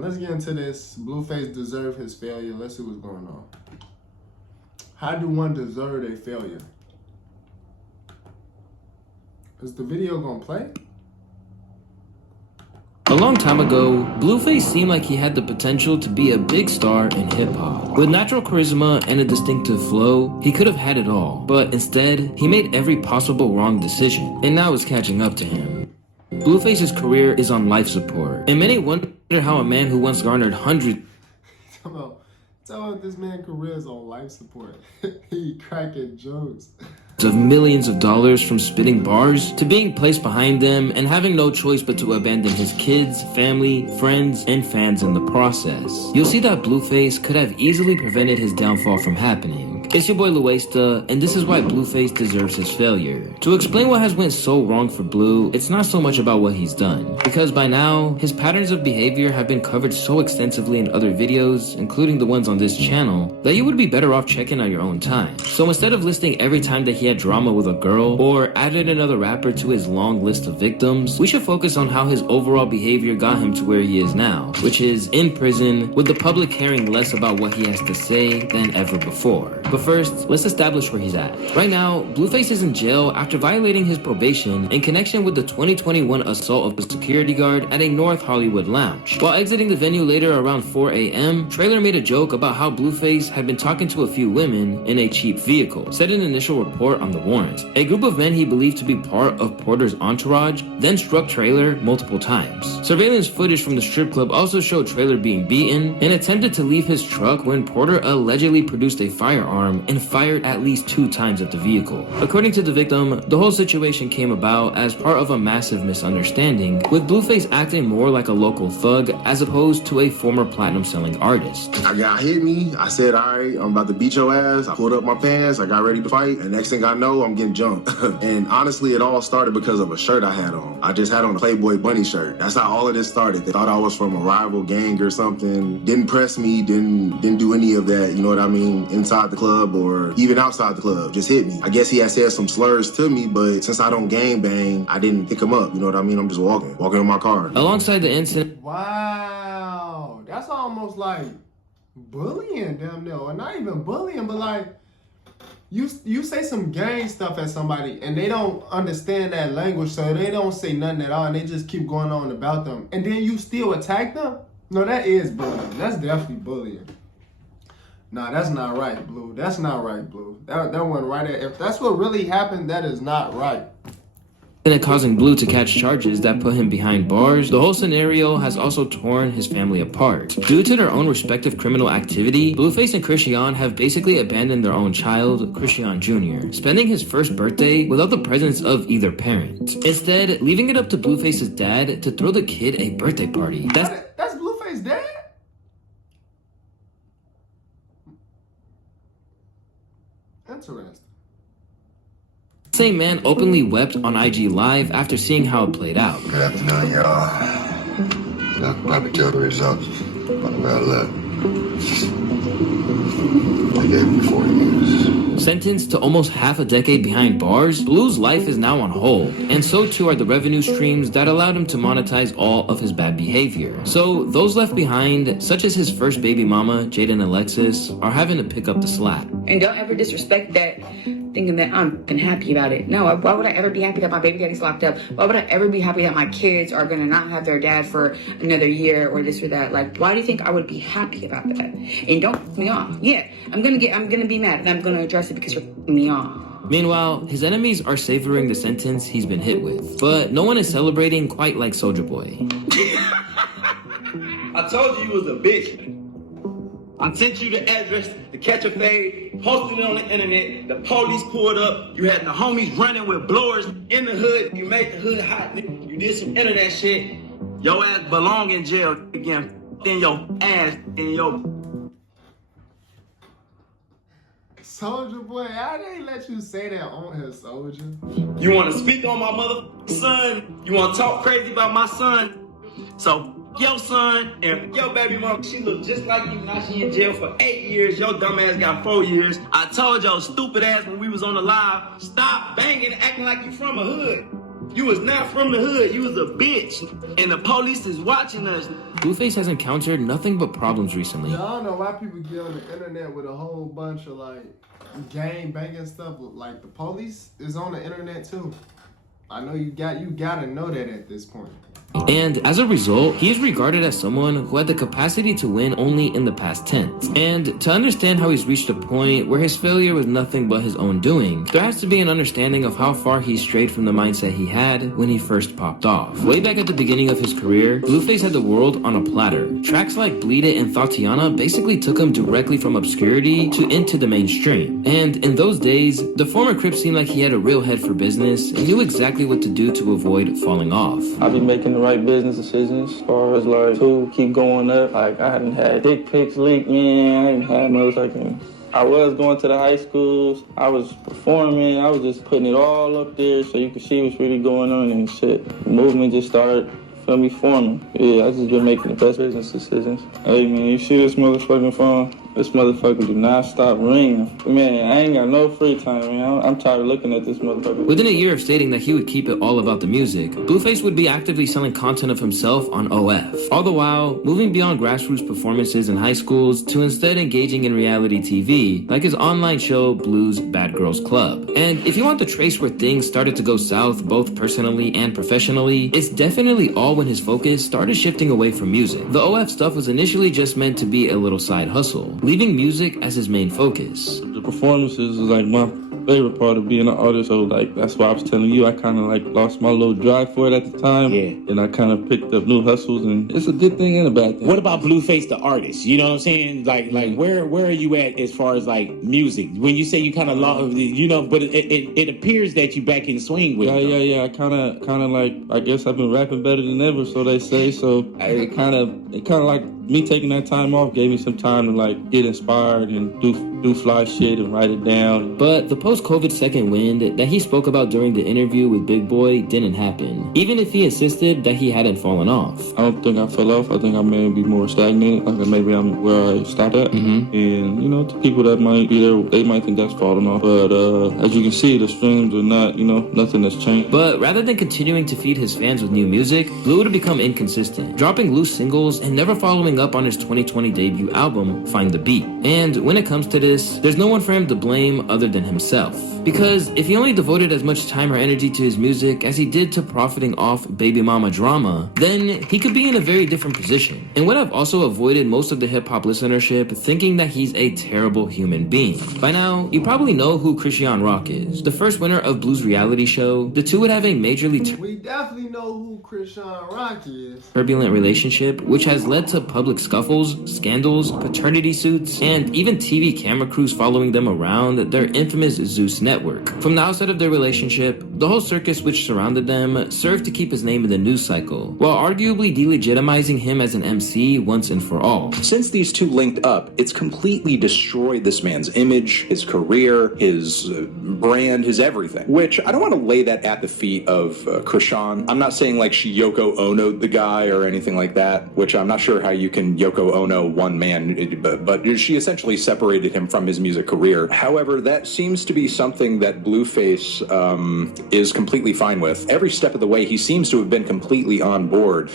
Let's get into this. Blueface deserved his failure. Let's see what's going on. How do one deserve a failure? Is the video gonna play? A long time ago, Blueface seemed like he had the potential to be a big star in hip-hop. With natural charisma and a distinctive flow, he could have had it all. But instead, he made every possible wrong decision, and now it's catching up to him. Blueface's career is on life support, and many wonder how a man who once garnered hundreds Tell this man's career is on life support. He cracking jokes. of millions of dollars from spitting bars to being placed behind them and having no choice but to abandon his kids, family, friends, and fans in the process. You'll see that Blueface could have easily prevented his downfall from happening. It's your boy Luesta, and this is why Blueface deserves his failure. To explain what has went so wrong for Blue, it's not so much about what he's done, because by now, his patterns of behavior have been covered so extensively in other videos, including the ones on this channel, that you would be better off checking on your own time. So instead of listing every time that he had drama with a girl, or added another rapper to his long list of victims, we should focus on how his overall behavior got him to where he is now, which is in prison, with the public caring less about what he has to say than ever before. But first, let's establish where he's at. Right now, Blueface is in jail after violating his probation in connection with the 2021 assault of a security guard at a North Hollywood lounge. While exiting the venue later around 4 a.m., Trailer made a joke about how Blueface had been talking to a few women in a cheap vehicle, said an initial report on the warrant. A group of men he believed to be part of Porter's entourage then struck Trailer multiple times. Surveillance footage from the strip club also showed Trailer being beaten and attempted to leave his truck when Porter allegedly produced a firearm and fired at least 2 times at the vehicle. According to the victim, the whole situation came about as part of a massive misunderstanding, with Blueface acting more like a local thug as opposed to a former platinum-selling artist. I got hit me. I said, all right, I'm about to beat your ass. I pulled up my pants. I got ready to fight. And next thing I know, I'm getting jumped. And honestly, it all started because of a shirt I had on. I just had on a Playboy bunny shirt. That's how all of this started. They thought I was from a rival gang or something. Didn't press me, didn't do any of that, you know what I mean, inside the club or even outside the club. Just hit me. I guess he had said some slurs to me, but since I don't gang bang, I didn't pick him up, you know what I mean? I'm just walking in my car. Alongside the incident, Wow, that's almost like bullying them though, and not even bullying, but like you say some gang stuff at somebody and they don't understand that language, so they don't say nothing at all and they just keep going on about them, and then you still attack them? No, that is bullying. That's definitely bullying. Nah, that's not right, Blue. That's not right, Blue. That one right there. If that's what really happened, that is not right. and causing Blue to catch charges that put him behind bars, the whole scenario has also torn his family apart. Due to their own respective criminal activity, Blueface and Christian have basically abandoned their own child, Christian Jr., spending his first birthday without the presence of either parent. Instead, leaving it up to Blueface's dad to throw the kid a birthday party. That's Blueface's dad? Interesting. Same man openly wept on IG Live after seeing how it played out. Good afternoon, y'all. I'll probably tell the results on about 11. They gave me 40 years. Sentenced to almost half a decade behind bars, Blue's life is now on hold, and so too are the revenue streams that allowed him to monetize all of his bad behavior. So those left behind, such as his first baby mama, Jada and Alexis, are having to pick up the slack. And don't ever disrespect that, thinking that I'm happy about it. No, why would I ever be happy that my baby daddy's locked up? Why would I ever be happy that my kids are gonna not have their dad for another year or this or that? Like, why do you think I would be happy about that? And don't piss me off. Yeah, I'm gonna be mad and I'm gonna address it because you're pissing me off. Meanwhile, his enemies are savoring the sentence he's been hit with, but no one is celebrating quite like Soulja Boy. I told you was a bitch. I sent you the address to catch a fade, posted it on the internet, the police pulled up, you had the homies running with blowers in the hood, you made the hood hot, you did some internet shit, your ass belong in jail again, in your ass, in your... Soulja Boy, how they let you say that on here, Soulja? You want to speak on my motherfucking son? You want to talk crazy about my son? So, your son and your baby mom, she look just like you. Now she in jail for 8 years. Your dumb ass got 4 years. I told your stupid ass when we was on the live, stop banging and acting like you from a hood. You was not from the hood. You was a bitch. And the police is watching us. Blueface has encountered nothing but problems recently. Yeah, I don't know why people get on the internet with a whole bunch of like gang banging stuff. Like the police is on the internet too. I know you gotta know that at this point. And as a result, he is regarded as someone who had the capacity to win only in the past tense. And to understand how he's reached a point where his failure was nothing but his own doing, there has to be an understanding of how far he strayed from the mindset he had when he first popped off. Way back at the beginning of his career, Blueface had the world on a platter. Tracks like Bleed It and Tatiana basically took him directly from obscurity to into the mainstream. And in those days, the former Crip seemed like he had a real head for business and knew exactly what to do to avoid falling off. I be making the right business decisions as far as like to keep going up. Like I hadn't had dick pics leaked, man. I ain't had motherfucking. I was going to the high schools. I was performing. I was just putting it all up there so you could see what's really going on and shit. The movement just started, feel me, forming. Yeah, I just been making the best business decisions. Hey man, you see this motherfucking phone? This motherfucker do not stop ringing. Man, I ain't got no free time, man. I'm tired of looking at this motherfucker. Within a year of stating that he would keep it all about the music, Blueface would be actively selling content of himself on OF. All the while, moving beyond grassroots performances in high schools to instead engaging in reality TV, like his online show Blues Bad Girls Club. And if you want to trace where things started to go south both personally and professionally, it's definitely all when his focus started shifting away from music. The OF stuff was initially just meant to be a little side hustle, leaving music as his main focus. The performances is like my favorite part of being an artist, so like that's why I was telling you I kind of like lost my little drive for it at the time. Yeah. And I kind of picked up new hustles, and it's a good thing and a bad thing. What about Blueface the artist? You know what I'm saying? Like where are you at as far as like music? When you say you kind of lost, you know, but it appears that you back in swing with it. Yeah. I kind of like, I guess I've been rapping better than ever, so they say. So it kind of like me taking that time off gave me some time to like get inspired and do fly shit and write it down. But the post-COVID second wind that he spoke about during the interview with Big Boy didn't happen, even if he insisted that he hadn't fallen off. I don't think I fell off. I think I may be more stagnated. Like maybe I'm where I stopped at. Mm-hmm. And, you know, to people that might be there, they might think that's falling off. But as you can see, the streams are not, you know, nothing has changed. But rather than continuing to feed his fans with new music, Blue would have become inconsistent, dropping loose singles and never following up on his 2020 debut album, Find the Beat. And when it comes to this, there's no one for him to blame other than himself. Because if he only devoted as much time or energy to his music as he did to profiting off baby mama drama, then he could be in a very different position, and would have also avoided most of the hip-hop listenership thinking that he's a terrible human being. By now, you probably know who Christian Rock is, the first winner of Blue's reality show. The two would have a majorly We definitely know who Christian Rock is. turbulent relationship, which has led to public scuffles, scandals, paternity suits, and even TV camera crews following them around their infamous Zeus network. From the outset of their relationship, the whole circus which surrounded them served to keep his name in the news cycle, while arguably delegitimizing him as an MC once and for all. Since these two linked up, it's completely destroyed this man's image, his career, his brand, his everything. Which, I don't want to lay that at the feet of Krishan. I'm not saying like she Yoko Ono'd the guy or anything like that, which I'm not sure how you can Yoko Ono one man, but she essentially separated him from his music career. However, that seems to be something that Blueface is completely fine with. Every step of the way, he seems to have been completely on board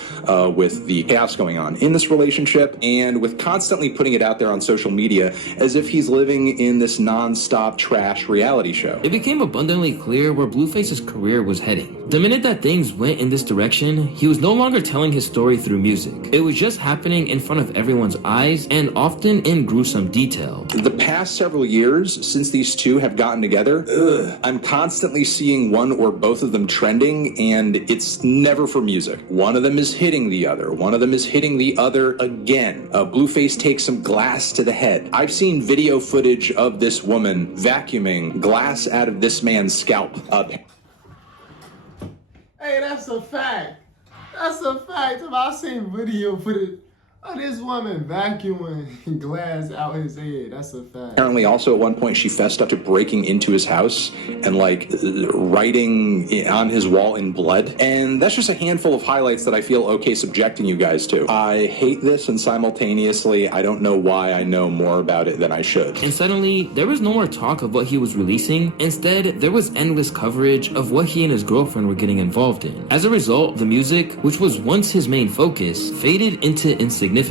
with the chaos going on in this relationship, and with constantly putting it out there on social media as if he's living in this non-stop trash reality show. It became abundantly clear where Blueface's career was heading. The minute that things went in this direction, he was no longer telling his story through music. It was just happening in front of everyone's eyes, and often in gruesome detail. The past several years, since these two have gotten together, I'm constantly seeing one or both of them trending, and it's never for music. One of them is hitting the other. One of them is hitting the other again. Blueface takes some glass to the head. I've seen video footage of this woman vacuuming glass out of this man's scalp. Hey, that's a fact. That's a fact. I've seen video footage This woman vacuuming glass out his head. That's a fact. Apparently, also at one point, she fessed up to breaking into his house and like writing on his wall in blood. And that's just a handful of highlights that I feel okay subjecting you guys to. I hate this, and simultaneously, I don't know why I know more about it than I should. And suddenly, there was no more talk of what he was releasing. Instead, there was endless coverage of what he and his girlfriend were getting involved in. As a result, the music, which was once his main focus, faded into insignificance.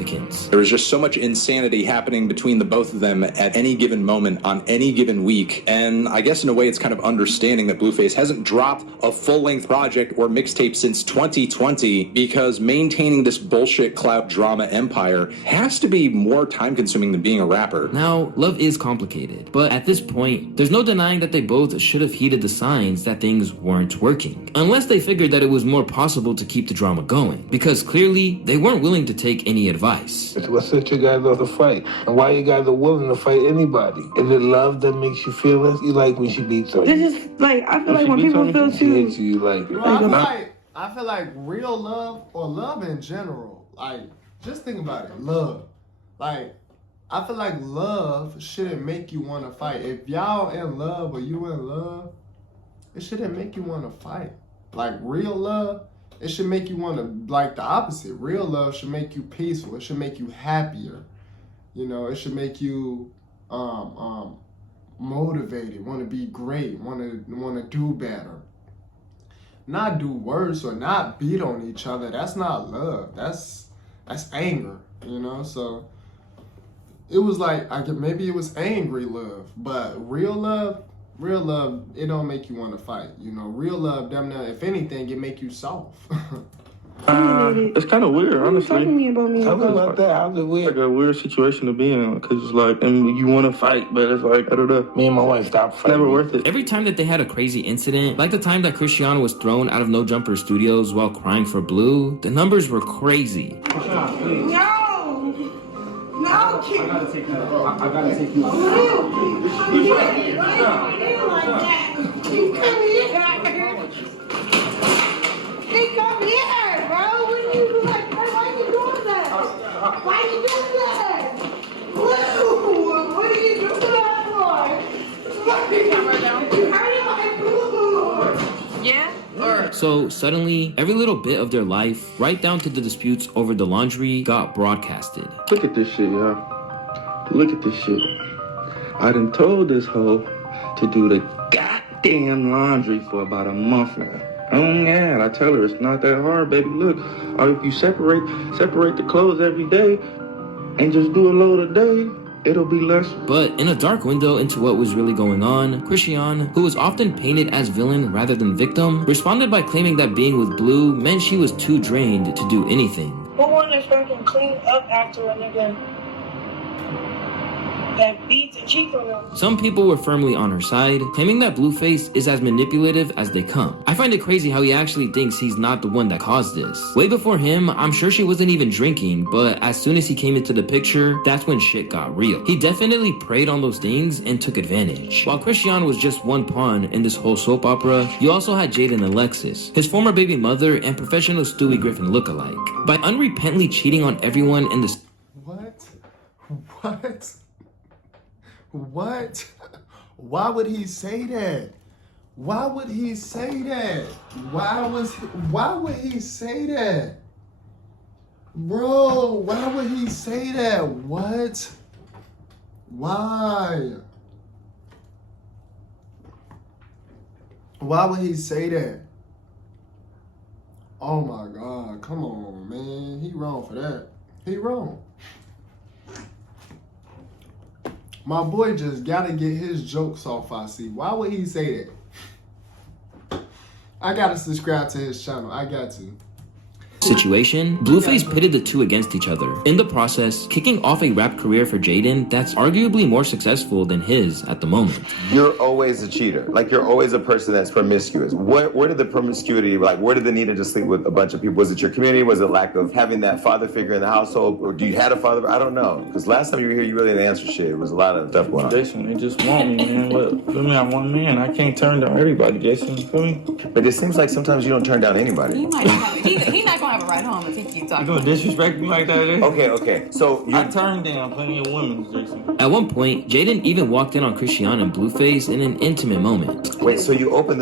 There was just so much insanity happening between the both of them at any given moment on any given week, and I guess in a way it's kind of understanding that Blueface hasn't dropped a full-length project or mixtape since 2020, because maintaining this bullshit clout drama empire has to be more time-consuming than being a rapper. Now, love is complicated, but at this point, there's no denying that they both should have heeded the signs that things weren't working, unless they figured that it was more possible to keep the drama going, because clearly they weren't willing to take any advice. What set you guys up to fight? And why you guys are willing to fight anybody? Is it love that makes you feel this? You like when she beats on you? This is like, I feel like when people feel She too. hits you, you like it. I feel like real love, or love in general, like, just think about it, love. Like, I feel like love shouldn't make you want to fight. If y'all in love or you in love, it shouldn't make you want to fight. Like, real love, it should make you want to, like the opposite. Real love should make you peaceful. It should make you happier. You know, it should make you motivated, want to be great, want to do better. Not do worse or not beat on each other. That's not love. That's anger, you know? So it was like, maybe it was angry love, but real love, it don't make you want to fight. You know, real love, damn near, if anything, it make you soft. It's kind of weird, honestly. Tell me about that. How's it weird? Like a weird situation to be in, because it's like, and you want to fight, but it's like, I don't know. Me and my wife stopped fighting. Never worth it. Every time that they had a crazy incident, like the time that Cristiano was thrown out of No Jumper Studios while crying for Blue, the numbers were crazy. No, kid. I gotta take you. I gotta take you. Come here. Why are you like that? You come here. Hey, come here, bro. What are you like? Why are you doing that? Why are you doing that? Blue, what are you doing that for? You hurting my Blue. Yeah. So suddenly, every little bit of their life, right down to the disputes over the laundry, got broadcasted. Look at this shit, y'all. Look at this shit. I done told this hoe to do the goddamn laundry for about a month now. Oh yeah, I tell her it's not that hard, baby. Look, if you separate the clothes every day and just do a load a day, it'll be less. But in a dark window into what was really going on, Christian, who was often painted as villain rather than victim, responded by claiming that being with Blue meant she was too drained to do anything. Who wanna fucking clean up after a nigga that beats and cheats on them? Some people were firmly on her side, claiming that Blueface is as manipulative as they come. I find it crazy how he actually thinks he's not the one that caused this. Way before him, I'm sure she wasn't even drinking, but as soon as he came into the picture, that's when shit got real. He definitely preyed on those things and took advantage. While Christian was just one pawn in this whole soap opera, you also had Jaden Alexis, his former baby mother and professional Stewie Griffin lookalike. By unrepentantly cheating on everyone in this— What? Why would he say that? Why would he say that? Why would he say that? Bro, why would he say that? What? Why? Why would he say that? Oh my God, come on, man. He wrong for that. He wrong. My boy just gotta get his jokes off, I see. Why would he say that? I gotta subscribe to his channel. I got to. Situation, Blueface pitted the two against each other, in the process kicking off a rap career for Jaden that's arguably more successful than his at the moment. You're always a cheater. Like, you're always a person that's promiscuous. Where did the promiscuity, like, where did the need to just sleep with a bunch of people? Was it your community? Was it lack of having that father figure in the household? Or do you had a father? I don't know. Because last time you were here, you really didn't answer shit. It was a lot of stuff going on. Jason, they just want me, man. Look, feel me? I'm one man. I can't turn down everybody, Jason. Feel me? But it seems like sometimes you don't turn down anybody. He not gonna have a ride home if he keeps talking. You gonna disrespect me like that? Okay. So I turned down plenty of women, Jason. At one point, Jaden even walked in on Christian and Blueface in an intimate moment. wait, so you open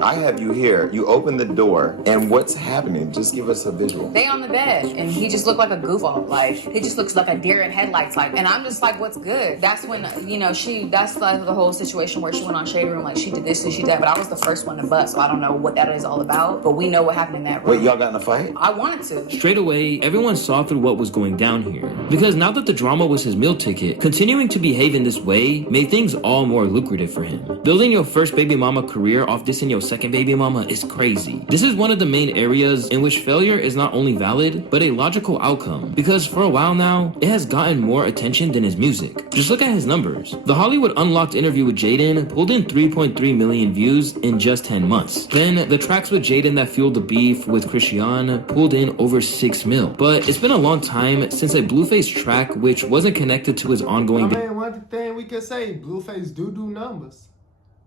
I have you here. You open the door, and what's happening? Just give us a visual. They on the bed, and he just looked like a goofball. Like, he just looks like a deer in headlights. Like, and I'm just like, what's good? That's when, that's like the whole situation where she went on Shade Room, like she did this and she did that, but I was the first one to bust, so I don't know what that is all about, but we know what happened in that room. Wait, y'all got in a fight? I wanted to. Straight away, everyone saw through what was going down here. Because now that the drama was his meal ticket, continuing to behave in this way made things all more lucrative for him. Building your first baby mama career off dissing your second baby mama is crazy. This is one of the main areas in which failure is not only valid, but a logical outcome. Because for a while now, it has gotten more attention than his music. Just look at his numbers. The Hollywood Unlocked interview with Jaden pulled in 3.3 million views in just 10 months. Then the tracks with Jaden that fueled the beef with Christian pulled in over 6 mil. But it's been a long time since a Blueface track which wasn't connected to his ongoing one thing we could say, Blueface do numbers.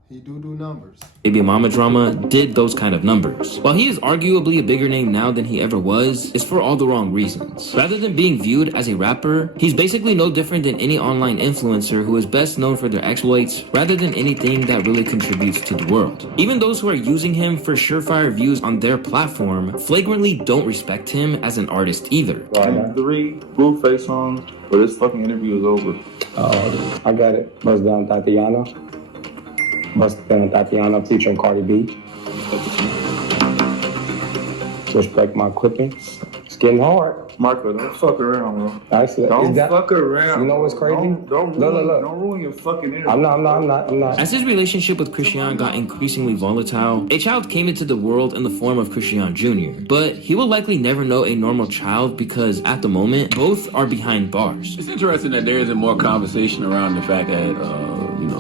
He do numbers. baby mama drama did those kind of numbers. While he is arguably a bigger name now than he ever was, it's for all the wrong reasons. Rather than being viewed as a rapper, he's basically no different than any online influencer who is best known for their exploits rather than anything that really contributes to the world. Even those who are using him for surefire views on their platform flagrantly don't respect him as an artist either. 3 Blueface songs, but this fucking interview is over. Oh, I got it. Bust Down Tatiana. Bust Down Tatiana featuring Cardi B. Respect my clippings. It's getting hard. Marco, don't fuck around, bro. Don't fuck around. You know what's crazy? Don't ruin your fucking interview. I'm not. As his relationship with Christian got increasingly volatile, a child came into the world in the form of Christian Jr. But he will likely never know a normal child because at the moment, both are behind bars. It's interesting that there isn't more conversation around the fact that,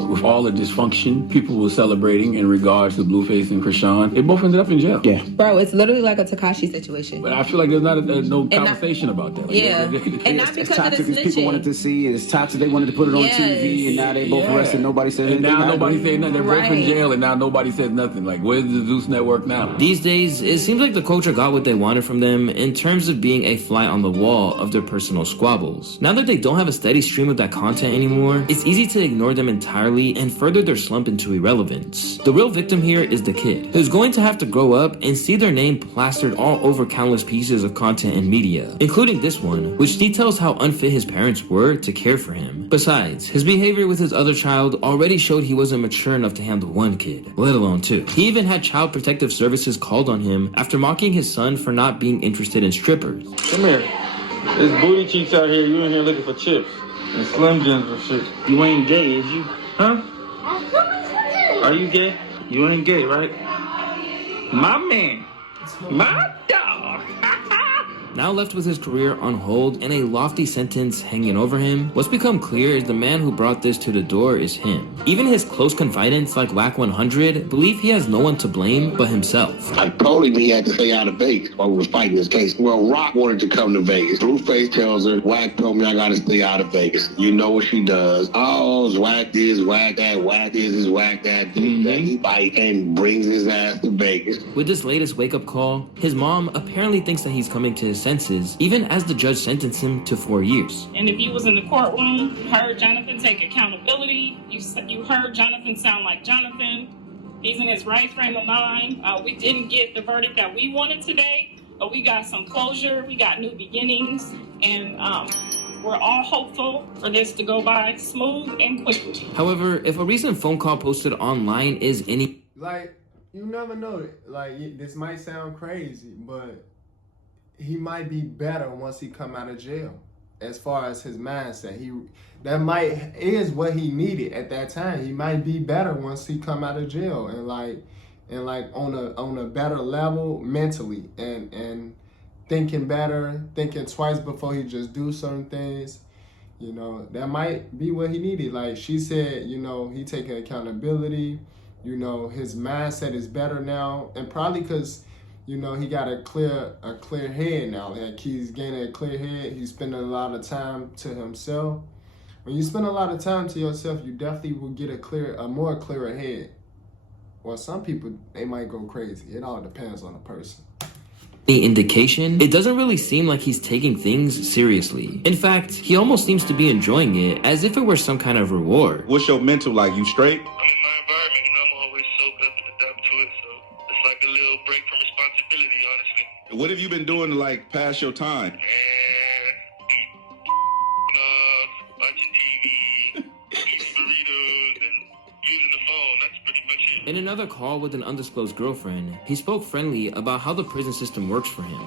with all the dysfunction people were celebrating in regards to Blueface and Christian, they both ended up in jail. Yeah. Bro, it's literally like a Tekashi situation. But I feel like there's no conversation about that. Like, yeah. And not because of the snitching. People wanted to see, it's toxic, they wanted to put it on TV, and now they both arrested, nobody said anything. And now nobody said nothing. They're both in jail, and now nobody says nothing. Like, where's the Zeus Network now? These days, it seems like the culture got what they wanted from them in terms of being a fly on the wall of their personal squabbles. Now that they don't have a steady stream of that content anymore, it's easy to ignore them entirely and further their slump into irrelevance. The real victim here is the kid, who's going to have to grow up and see their name plastered all over countless pieces of content and media, including this one, which details how unfit his parents were to care for him. Besides, his behavior with his other child already showed he wasn't mature enough to handle one kid, let alone 2. He even had Child Protective Services called on him after mocking his son for not being interested in strippers. Come here. There's booty cheeks out here. You in here looking for chips and Slim Jims and shit. You ain't gay, is you? Huh? Are you gay? You ain't gay, right? My man. My dog. Now left with his career on hold and a lofty sentence hanging over him, what's become clear is the man who brought this to the door is him. Even his close confidants like Wack 100 believe he has no one to blame but himself. I told him he had to stay out of Vegas while we was fighting this case. Well, Rock wanted to come to Vegas. Blueface tells her, Wack told me I gotta stay out of Vegas. You know what she does. Oh, it's Wack this, Wack that, Wack this is Wack that. He fight and brings his ass to Vegas. With this latest wake-up call, his mom apparently thinks that he's coming to his senses, even as the judge sentenced him to 4 years. And if you was in the courtroom, heard Jonathan take accountability, you heard Jonathan sound like Jonathan. He's in his right frame of mind. We didn't get the verdict that we wanted today, but we got some closure, we got new beginnings, and we're all hopeful for this to go by smooth and quickly. However, if a recent phone call posted online is any... Like, you never know. Like, this might sound crazy, but he might be better once he come out of jail. As far as his mindset, that is what he needed at that time. He might be better once he come out of jail and on a better level mentally and thinking better, thinking twice before he just do certain things. That might be what he needed. Like she said, he taking accountability. His mindset is better now, and probably because he got a clear head now. Like he's gaining a clear head. He's spending a lot of time to himself. When you spend a lot of time to yourself, you definitely will get a more clearer head. Well, some people, they might go crazy. It all depends on the person. any indication, it doesn't really seem like he's taking things seriously. In fact, he almost seems to be enjoying it as if it were some kind of reward. What's your mental like? You straight? I'm in my environment, you know, I'm always soaked up and adapt to it, so it's like a little break from responsibility, honestly. What have you been doing to like pass your time? Watching TV, eating burritos, and using the phone. That's pretty much it. In another call with an undisclosed girlfriend, he spoke friendly about how the prison system works for him.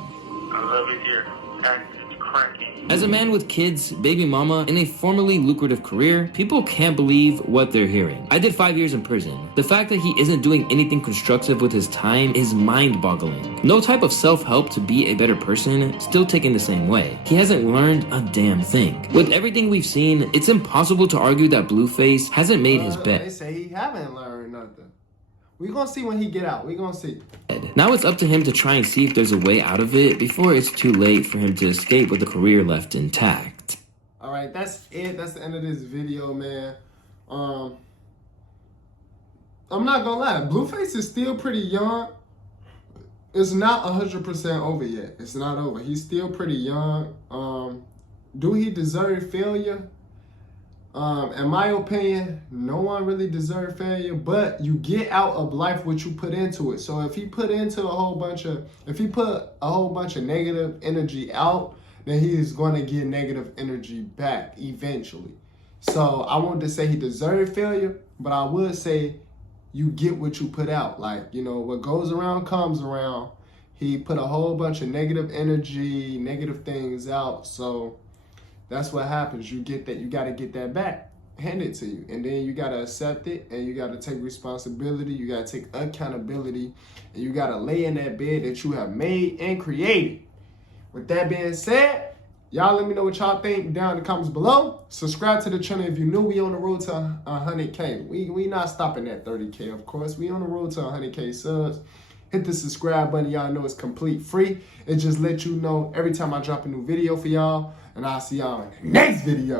I love it here. Active, cranky. As a man with kids, baby mama, and a formerly lucrative career, people can't believe what they're hearing. I did 5 years in prison. The fact that he isn't doing anything constructive with his time is mind-boggling. No type of self-help to be a better person, still taken the same way. He hasn't learned a damn thing. With everything we've seen, it's impossible to argue that Blueface hasn't made his bet. They say he haven't learned nothing. We gonna see when he get out. We gonna see. Now it's up to him to try and see if there's a way out of it before it's too late for him to escape with a career left intact. All right, that's it. That's the end of this video, man. I'm not gonna lie. Blueface is still pretty young. It's not 100% over yet. It's not over. He's still pretty young. Do he deserve failure? In my opinion, no one really deserves failure, but you get out of life what you put into it. So if he put a whole bunch of negative energy out, then he is going to get negative energy back eventually. So I won't just say he deserved failure, but I would say you get what you put out. Like, you know, what goes around comes around. He put a whole bunch of negative energy, negative things out. So that's what happens. You get that. You got to get that back, handed to you. And then you got to accept it, and you got to take responsibility. You got to take accountability, and you got to lay in that bed that you have made and created. With that being said, y'all let me know what y'all think down in the comments below. Subscribe to the channel if you're new. We on the road to 100K. We not stopping at 30K, of course. We on the road to 100K subs. Hit the subscribe button. Y'all know it's complete free. It just lets you know every time I drop a new video for y'all. And I'll see y'all in the next video.